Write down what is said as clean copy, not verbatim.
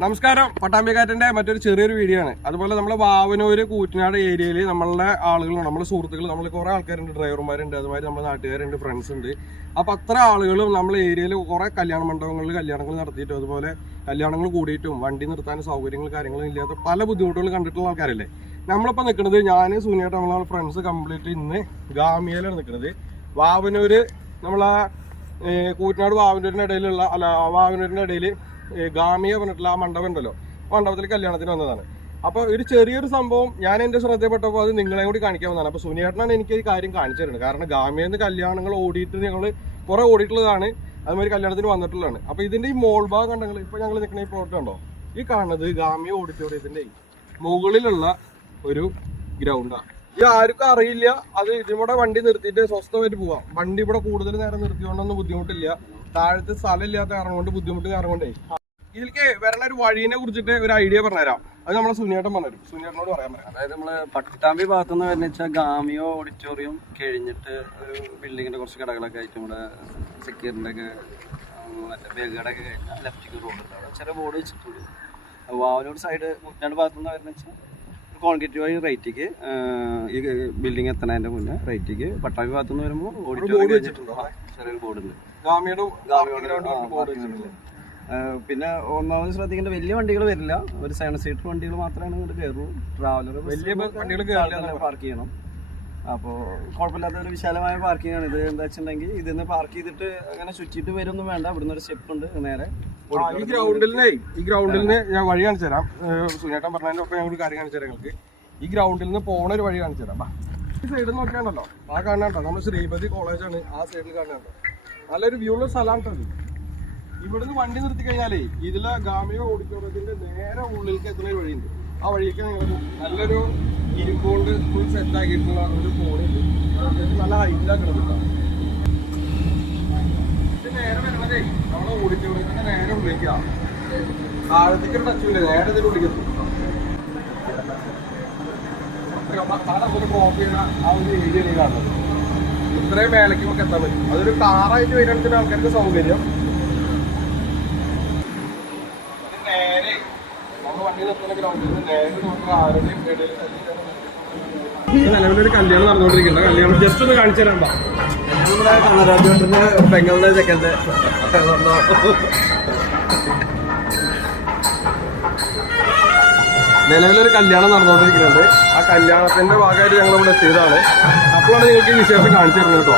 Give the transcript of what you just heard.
നമസ്കാരം. പട്ടാമ്പിക്കാറ്റിന്റെ മറ്റൊരു ചെറിയൊരു വീഡിയോ ആണ്. അതുപോലെ നമ്മളെ വാവനൂര് കൂറ്റനാട് ഏരിയയിൽ നമ്മളുടെ ആളുകളുണ്ട്, നമ്മളെ സുഹൃത്തുക്കൾ, നമ്മൾ കുറെ ആൾക്കാരുണ്ട്, ഡ്രൈവർമാരുണ്ട്, അതുമാതിരി നമ്മുടെ നാട്ടുകാരുണ്ട്, ഫ്രണ്ട്സ് ഉണ്ട്. അപ്പൊ അത്ര ആളുകളും നമ്മളെ ഏരിയയിൽ കുറെ കല്യാണ മണ്ഡപങ്ങളിൽ കല്യാണങ്ങൾ നടത്തിയിട്ടും അതുപോലെ കല്യാണങ്ങൾ കൂടിയിട്ടും വണ്ടി നിർത്താൻ സൗകര്യങ്ങൾ കാര്യങ്ങളും ഇല്ലാത്ത പല ബുദ്ധിമുട്ടുകൾ കണ്ടിട്ടുള്ള ആൾക്കാരല്ലേ. നമ്മളിപ്പോൾ നിൽക്കുന്നത് ഞാൻ സുനിയായിട്ട് നമ്മളെ ഫ്രണ്ട്സ് കംപ്ലീറ്റ് ഇന്ന് ഗാമിയയിലാണ് നിൽക്കുന്നത്. വാവനൂര് നമ്മളെ കൂറ്റനാട് വാവനൂരിന്റെ ഇടയിലുള്ള വാവനൂരിന്റെ ഇടയിൽ ഗാമിയ പറഞ്ഞിട്ടുള്ള ആ മണ്ഡപം ഉണ്ടല്ലോ, മണ്ഡപത്തിൽ കല്യാണത്തിന് വന്നതാണ്. അപ്പോൾ ഒരു ചെറിയൊരു സംഭവം ഞാൻ എൻ്റെ ശ്രദ്ധപ്പെട്ടപ്പോൾ അത് നിങ്ങളെ കൂടി കാണിക്കാൻ വന്നതാണ്. അപ്പോൾ സുനിയേട്ടനാണ് എനിക്ക് ഈ കാര്യം കാണിച്ചു തരുന്നത്. കാരണം ഗാമിയെന്ന് കല്യാണങ്ങൾ ഓടിയിട്ട് ഞങ്ങൾ കുറെ ഓടിയിട്ടുള്ളതാണ്, അതുമാതിരി കല്യാണത്തിന് വന്നിട്ടുള്ളതാണ്. അപ്പോൾ ഇതിന്റെ ഈ മോൾ ഭാഗം കണ്ടെങ്കിൽ ഇപ്പോൾ ഞങ്ങൾ നിൽക്കുന്ന ഈ പ്ലോട്ട് കണ്ടോ, ഈ കാണുന്നത് ഗാമിയ ഓഡിറ്റോറിയത്തിന്റെ മുകളിലുള്ള ഒരു ഗ്രൗണ്ടാണ്. ഈ ആർക്കും അറിയില്ല, അത് ഇതിലൂടെ വണ്ടി നിർത്തിയിട്ട് സ്വസ്ഥമായിട്ട് പോവാം. വണ്ടി ഇവിടെ കൂടുതൽ നേരം നിർത്തിക്കൊണ്ടൊന്നും ബുദ്ധിമുട്ടില്ല. താഴത്തെ സ്ഥലം ഇല്ലാത്ത കാരണം കൊണ്ട് ബുദ്ധിമുട്ട് കാരണം കൊണ്ടേ ഇതിലേക്ക് വരണ ഒരു വഴീനെ കുറിച്ചിട്ട് ഒരു ഐഡിയ പറഞ്ഞുതരാം. അത് നമ്മളെ സുനിയേട്ടൻ പറഞ്ഞുതരും. സുനിയേട്ടനോട് പറയാൻ. അതായത് നമ്മള് പട്ടാമ്പി ഭാഗത്തുനിന്ന് വരുന്ന വെച്ചാൽ ഗാമിയോ ഓഡിറ്റോറിയം കഴിഞ്ഞിട്ട് ഒരു ബിൽഡിങ്ങിന്റെ കുറച്ച് കടകളൊക്കെ ആയിട്ട് നമ്മുടെ സെക്യൂരിറ്റിന്റെ ഒക്കെ മറ്റേ ബേഗയുടെ ഒക്കെ കഴിഞ്ഞാൽ ലെഫ്റ്റിക്ക് റോഡ് ഉണ്ട്. അവിടെ ചെറിയ ബോർഡ് വെച്ചിട്ടുണ്ട്. വാവനൂർ സൈഡ് രണ്ട് ഭാഗത്തുനിന്ന് വരുന്ന വെച്ചാൽ കോൺക്രീറ്റ് വഴി റൈറ്റിക്ക് ഈ ബിൽഡിംഗ് എത്തണതിന്റെ മുന്നേ റൈറ്റിക്ക്. പട്ടാമ്പി ഭാഗത്തുനിന്ന് വരുമ്പോൾ ഓഡിറ്റോറിയം വെച്ചിട്ടുണ്ടോ ചെറിയൊരു ബോർഡുണ്ട്. പിന്നെ ഒന്നാമത് ശ്രദ്ധിക്കേണ്ട വലിയ വണ്ടികൾ വരില്ല, ഒരു 7 സീറ്റർ വണ്ടികൾ മാത്രമാണ് ഇങ്ങോട്ട് കയറുള്ളൂ. ട്രാവലർ വലിയ വണ്ടികൾ പാർക്ക് ചെയ്യണം. അപ്പോൾ കുഴപ്പമില്ലാത്ത ഒരു വിശാലമായ പാർക്കിംഗ് ആണ് ഇത്. എന്താ വെച്ചിട്ടുണ്ടെങ്കിൽ ഇതിന്ന് പാർക്ക് ചെയ്തിട്ട് അങ്ങനെ ചുറ്റിട്ട് വരുമൊന്നും വേണ്ട. ഇവിടുന്ന് ഒരു സ്റ്റെപ്പ് ഉണ്ട് നേരെ. ഈ ഗ്രൗണ്ടിൽ ഞാൻ വഴി കാണിച്ചു തരാം. സുനേട്ടൻ പറഞ്ഞതിന്റെ ഒപ്പം ഞാൻ ഒരു കാര്യം കാണിച്ചു തരാം നിങ്ങൾക്ക്. ഈ ഗ്രൗണ്ടിൽ നിന്ന് പോണ ഒരു വഴി കാണിച്ചു തരാം. ഈ സൈഡിൽ നോക്കിയാണല്ലോ, ആ കാണാണ്ടോ നമ്മൾ ശ്രീപതി കോളേജാണ് ആ സൈഡിൽ കാണാണ്ടോ. നല്ലൊരു വ്യൂ ഉള്ള സ്ഥലമാണ് കേട്ടോ. ഇവിടുന്ന് വണ്ടി നിർത്തി കഴിഞ്ഞാലേ ഇതിലെ ഗാമിയോ ഓഡിറ്റോറിയത്തിന്റെ നേരെ ഉള്ളിലേക്ക് എത്തുന്ന ഒരു വഴിയുണ്ട്. ആ വഴിക്ക് നിങ്ങൾക്ക് നല്ലൊരു ഇരുമ്പുകൊണ്ട് ഫുൾ സെറ്റ് ആക്കിയിട്ടുള്ള ഒരു കോണുണ്ട്. നല്ല ഹൈറ്റിലാക്കണം കേട്ടോ. ഇത് നേരെ വരണതേ നമ്മളെ ഓഡിറ്റോറിയത്തിന്റെ നേരെ ഉള്ളിലേക്കാണ്. താഴത്തേക്ക് ഒരു ടച്ചില്ല, നേരെ ഇതിൽ ഉള്ളിലെത്തും. ഡ്രോപ്പ് ചെയ്യുന്ന ആ ഒരു ഏരിയയിലേക്ക് കാണുന്നത്. ഇത്രയും മേലേക്ക് നമുക്ക് എത്താൻ പറ്റും. അതൊരു കാറായിട്ട് വരികയാണെങ്കിൽ ആൾക്കാർക്ക് സൗകര്യം. നേരെ നമ്മൾ വണ്ടി നിർത്തുന്ന ഗ്രൗണ്ടിൽ നിന്ന് നേരെ നമുക്ക് ആരുടെയും നിലവിലൊരു കല്യാണം നടന്നുകൊണ്ടിരിക്കുന്നത്. കല്യാണം ജസ്റ്റ് ഒന്ന് കാണിച്ചു തരാൻ പെങ്ങളുടെ ചെക്കൻ്റെ നിലവിലൊരു കല്യാണം നടന്നുകൊണ്ടിരിക്കുന്നുണ്ട്. ആ കല്യാണത്തിന്റെ ഭാഗമായിട്ട് ഞങ്ങൾ ഇവിടെ എത്തിയതാണ്. അപ്പോഴാണ് നിങ്ങൾക്ക് ഈ വിശേഷം കാണിച്ചു തരുന്നത് കേട്ടോ.